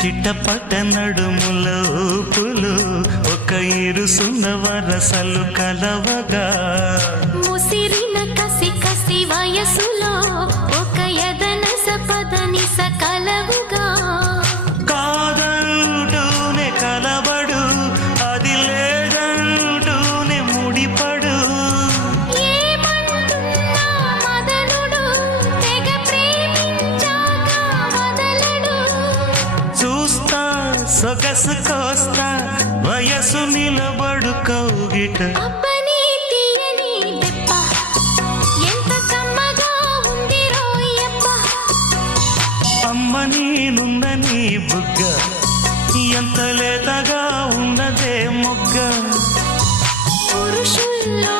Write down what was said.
చిట్టపట్ట నడుముల ఊపులు ఒక ఇరుసున్న వరసలు కలవగా ముసిరిన కసి కసి వయసులో ఒక యదన సపదని సకలవుగా కాదంటూనే కలబడు అది లేదంటూనే ముడిపడు ఏమంటున్నా మదనుడు తెగ ప్రేమించాక వదలడు చూస్తా సొగసు కోస్తా వయసు నిలబడు కౌగిట అబ్బని తీయని దెబ్బ ఎంత కమ్మగా ఉంది రోయప్ప అమ్మ నేనున్న నీ బుగ్గ ఎంత లేతగా ఉన్నదే మొగ్గ పురుషుల్లో